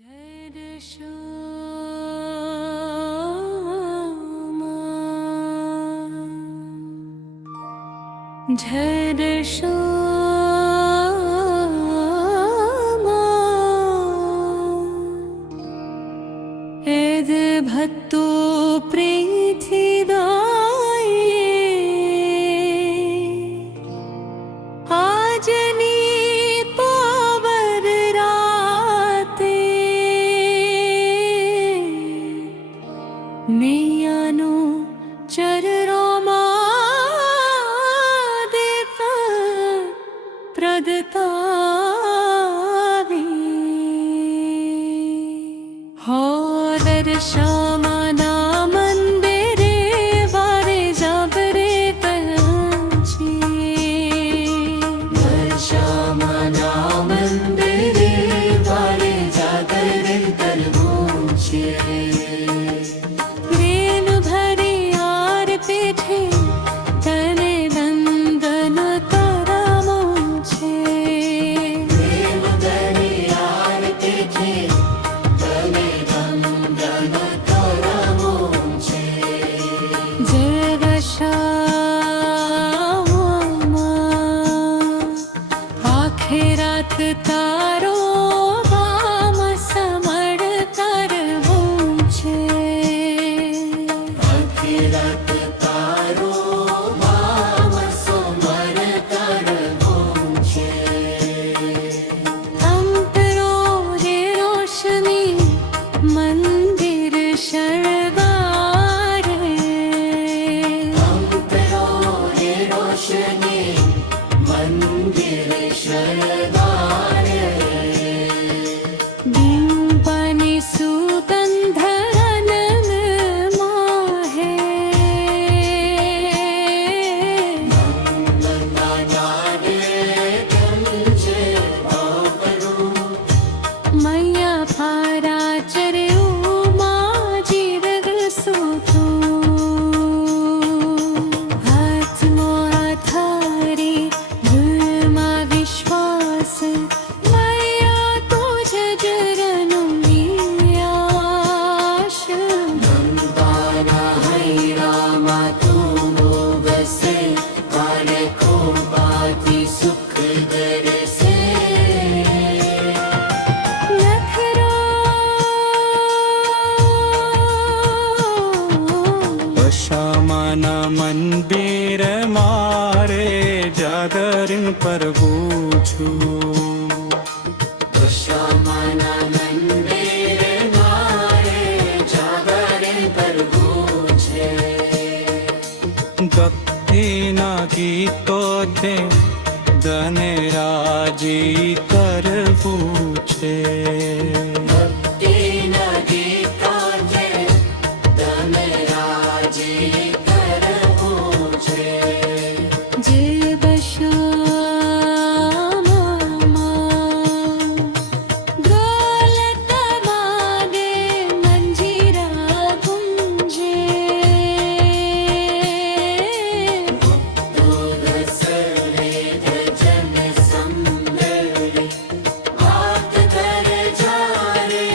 जय श्यामा जय श्यामा एद भक्तो प्रीतिदाये आजनी पावर राते मैयानो चरणों देव प्रदतावे हो दर्शामाना मंदिरे वारे जाबरे तंची दर्शामाना मंदिरे वारे जाबरे तंची वेणु भरी हार पीठे तने नंदन करमो छे वेणु भरी हार पीठे तने नंदन करमो छे जय श्यामा आखे रात तारो वाम समर करवो छे आखे रात तारो वाम समर करवो छे अंतरो रे रोशनी मंदिर शृंगारे अंतरो रे रोशनी मंदिर शृंगारे दीपनि सुगंधरन माहे मैया पारा चरऊ माजी रग सुतो हाथ मोरा थारी धर्मा विश्वास मैया तुझ जरनु आश नंदाना है रामा तुम बसे काले को बाती सुख दर से દશામાના મંદિર મારે જાગરણ પરવું છું દશામાના મંદિર મારે જાગરણ કરવું છે ભક્તિના ગીતોથી ધને રાજી કરવું છે ભક્તિના ગીતો છે તને રાજી કરવું છે જય શ્યામા ગોલક વાગે મંજીરા ગુંજે સરે જન સંદરે હાથ કરે જારે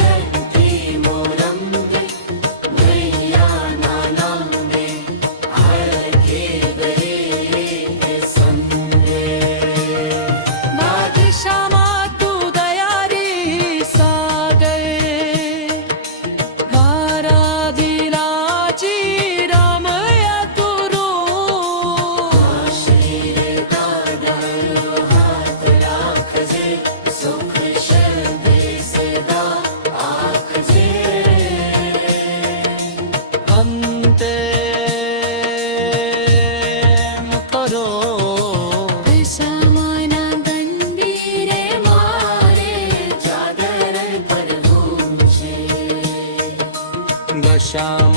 ગતિ મોરંગે મૈયા નાનંદે હરકે ગરે સંગે બાદશામાં તું દયારી સાગર મારા દિલાજી રામયા તુરો શરીર કાદર હાથ રાખજે સુખ શાંતિ સદા આખજે અંતે કરો દશામાના મંદિરે મારે જાગરણ કરવું છે દશામાના